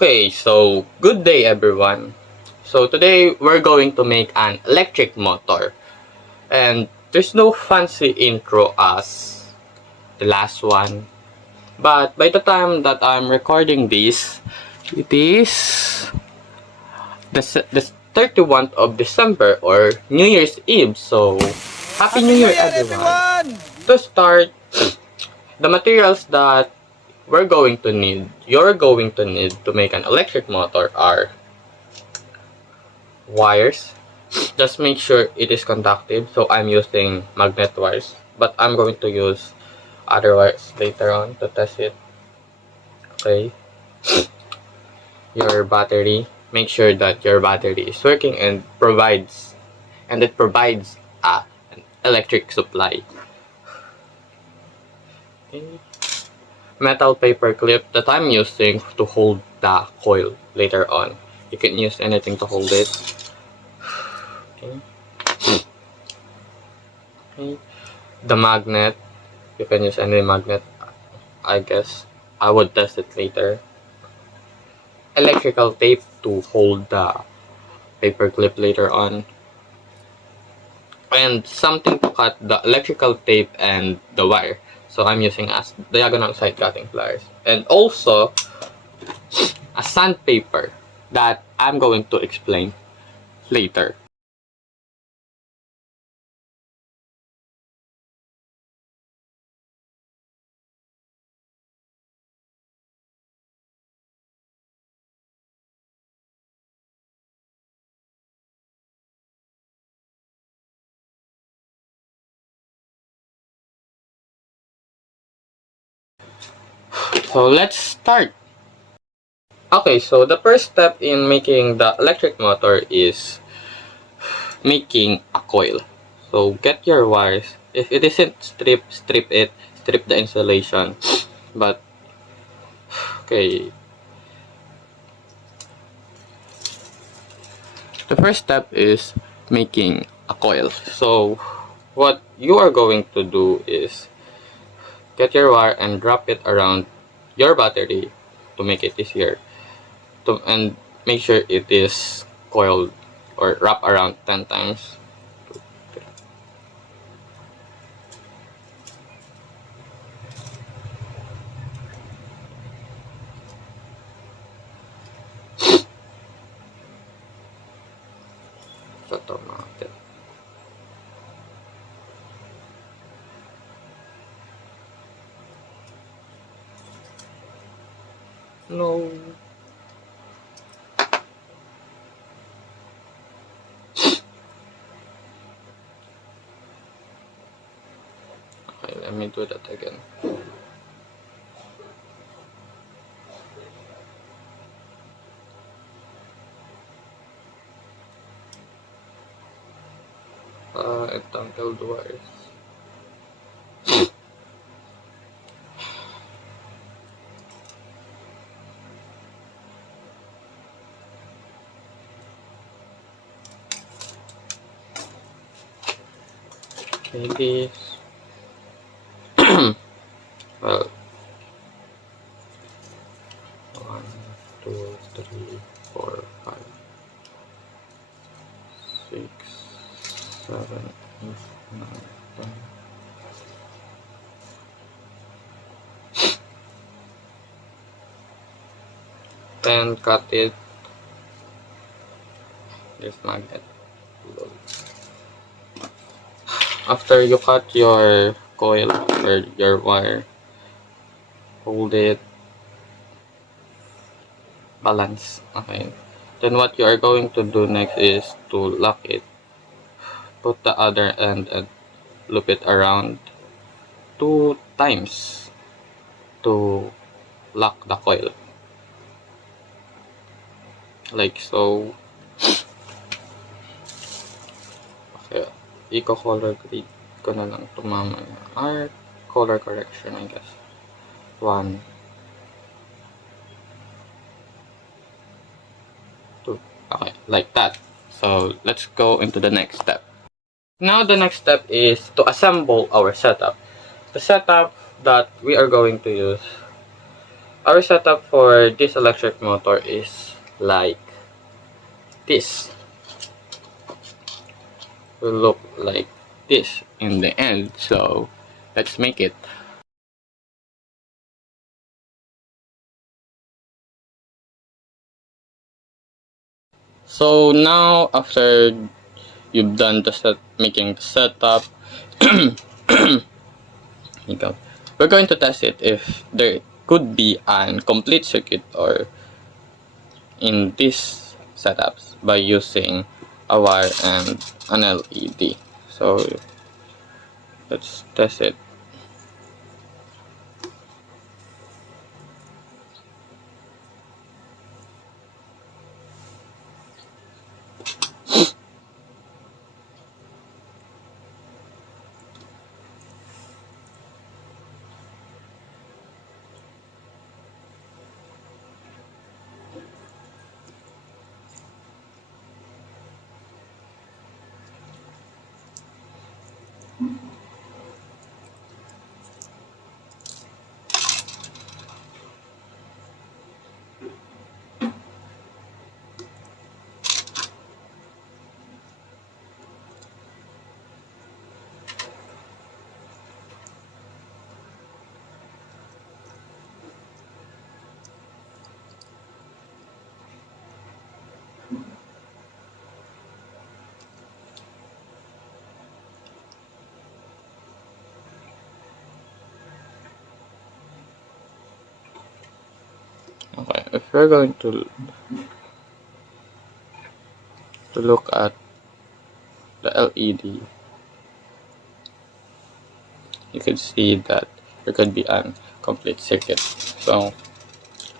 Okay, so good day everyone. So today we're going to make an electric motor. And there's no fancy intro as the last one. But by the time that I'm recording this, it is the 31st of December or New Year's Eve. So Happy New Year everyone! To start, the materials that you're going to need to make an electric motor are wires. Just make sure it is conductive. So I'm using magnet wires, but I'm going to use other wires later on to test it. Okay. Your battery. Make sure that your battery is working and it provides an electric supply. Okay. Metal paper clip that I'm using to hold the coil later on. You can use anything to hold it. Okay. Okay. The magnet. You can use any magnet. I guess I would test it later. Electrical tape to hold the paper clip later on. And something to cut the electrical tape and the wire. So I'm using as diagonal side cutting pliers. And also a sandpaper that I'm going to explain later. So let's start. Okay, so the first step in making the electric motor is making a coil. So get your wires. If it isn't stripped, strip it. Strip the insulation. But okay, the first step is making a coil. So what you are going to do is get your wire and wrap it around your battery to make it easier. And make sure it is coiled or wrap around 10 times. Ito natin. No. Okay, let me do that again. Entangled wires. Okay, this. Well, 1, 2, 3, 4, 5, 6, 7, 8, 9, 10. Then cut it. This magnet. After you cut your coil or your wire, hold it, balance. Okay. Then what you are going to do next is to lock it. Put the other end and loop it around 2 times to lock the coil. Like so. Okay. Eco-color grade ko na lang ito mamaya. Or color correction, I guess. 1, 2. Okay, like that. So let's go into the next step. Now the next step is to assemble our setup. The setup that we are going to use Our setup for this electric motor is like this. Will look like this in the end, so let's make it. So now after you've done the making the setup, we're going to test it if there could be an complete circuit or in these setups by using a wire and an LED. So let's test it. Okay, if we're going to look at the LED, you could see that there could be a complete circuit. So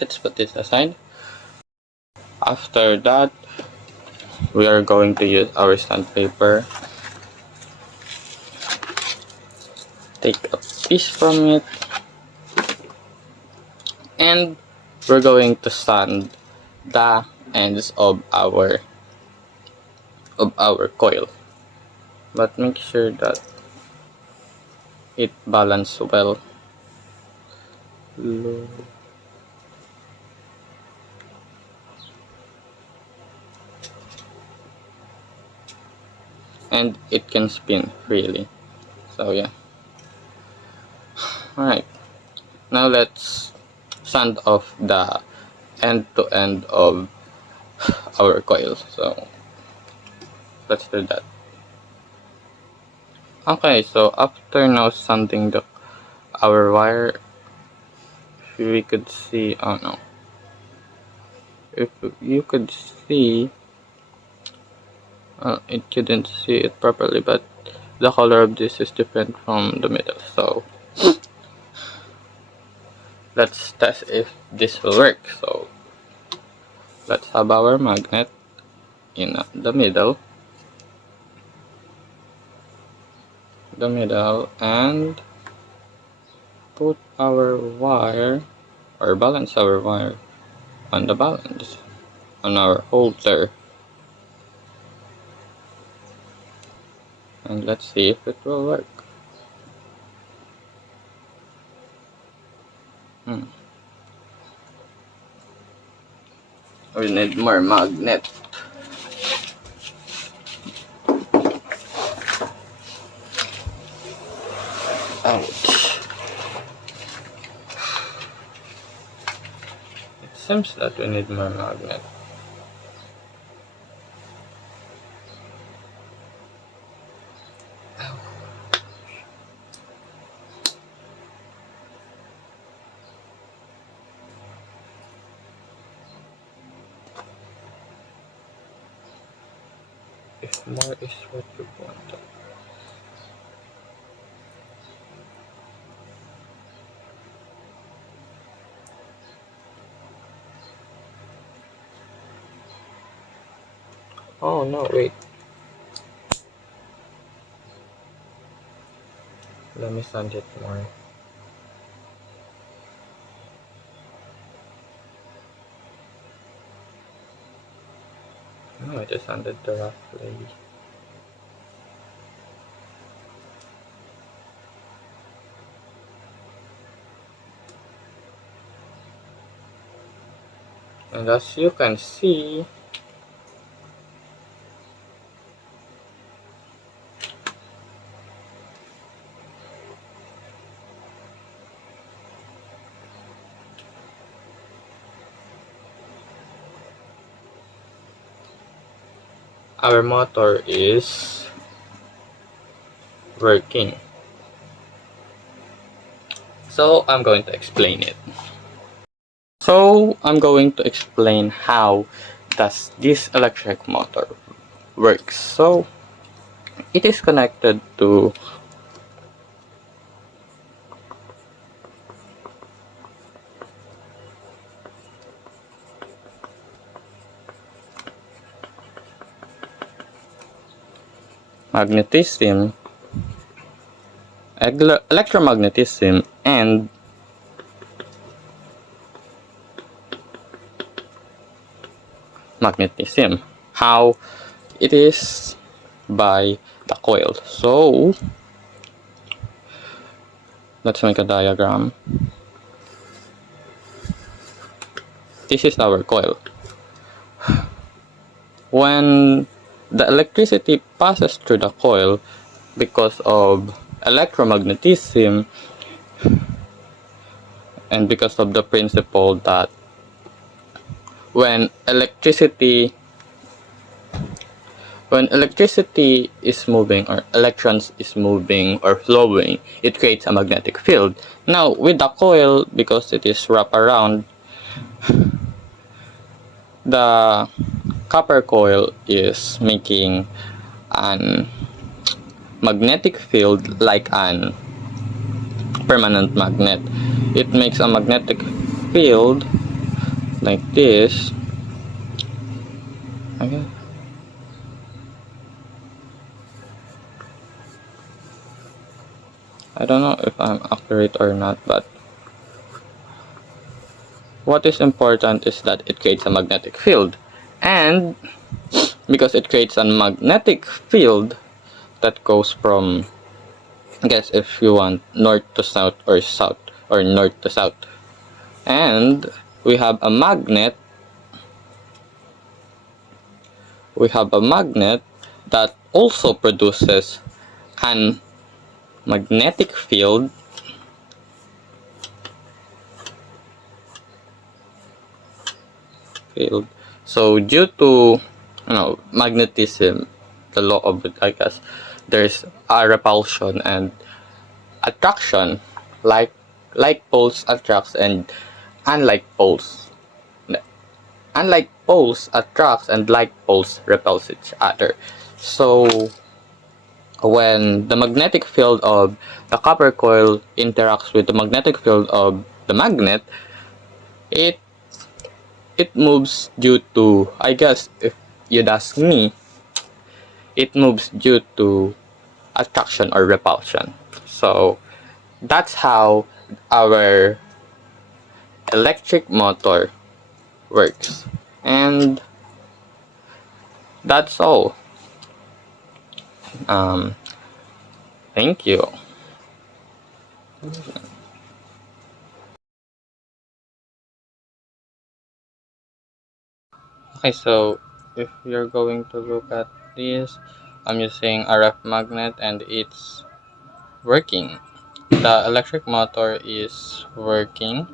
let's put this aside. After that, we are going to use our sandpaper. Take a piece from it, and we're going to sand the ends of our coil. But make sure that it balances well. Low. And it can spin freely. So yeah. Alright. Now let's sand off the end to end of our coil. So let's do that. Okay, so after now sanding our wire, we could see, oh no, if you could see, it couldn't see it properly, but the color of this is different from the middle. So let's test if this will work. So let's have our magnet in the middle, and put our wire or balance our wire on the balance on our holder, and let's see if it will work. We need more magnet. Ouch. It seems that we need more magnet. If more is what you want. Oh no, wait. Let me sand it more. No, I just sanded the rough lady. And as you can see, our motor is working. So I'm going to explain it. So I'm going to explain how does this electric motor works. So it is connected to magnetism, electromagnetism, and magnetism. How it is by the coil. So let's make a diagram. This is our coil. When the electricity passes through the coil because of electromagnetism and because of the principle that when electricity is moving or electrons is moving or flowing, it creates a magnetic field. Now with the coil, because it is wrapped around, the copper coil is making an magnetic field like an permanent magnet. It makes a magnetic field like this. Okay. I don't know if I'm accurate or not, but what is important is that it creates a magnetic field. And because it creates a magnetic field that goes from, I guess if you want, north to south or north to south. And we have a magnet that also produces an magnetic field so due to magnetism, the law of it, I guess there's a repulsion and attraction, like poles attracts and unlike poles attracts and like poles repels each other. So when the magnetic field of the copper coil interacts with the magnetic field of the magnet, it moves due to, I guess if you'd ask me, it moves due to attraction or repulsion. So that's how our electric motor works. And that's all. Um, Thank you. Okay, so if you're going to look at this, I'm using RF magnet and it's working. The electric motor is working.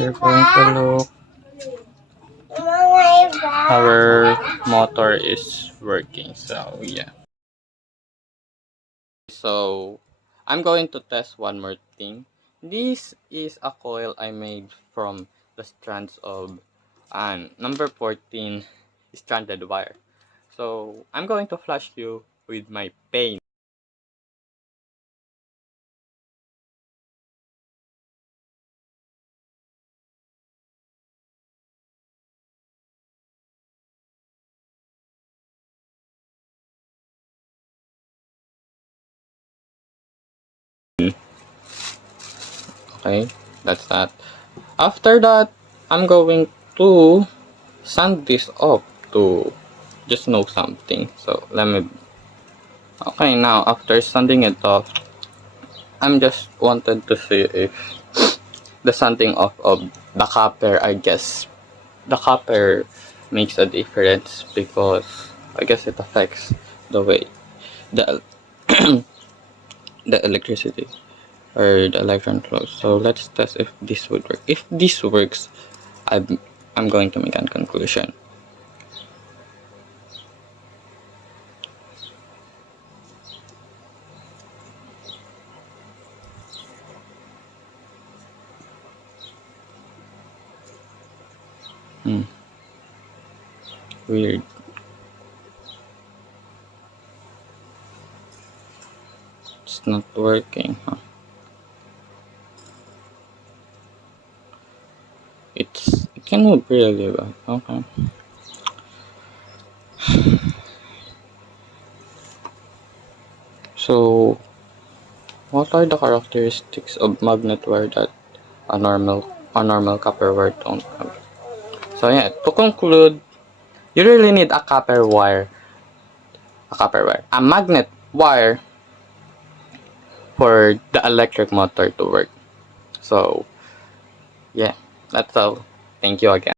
You're going to look, our motor is working. So yeah. So I'm going to test one more thing. This is a coil I made from the strands of an number 14 stranded wire. So I'm going to flash you with my paint. Okay, that's that. After that, I'm going to sand this off to just know something. So let me. Okay, now after sanding it off, I'm just wanted to see if the sanding off of the copper, I guess the copper makes a difference because I guess it affects the way the the electricity or the electron flows. So let's test if this would work. If this works, I'm going to make a conclusion. Weird. It's not working, huh? It can move really well. Okay. So what are the characteristics of magnet wire that a normal copper wire don't have? So yeah, to conclude, you really need a magnet wire for the electric motor to work. So yeah, that's all. Thank you again.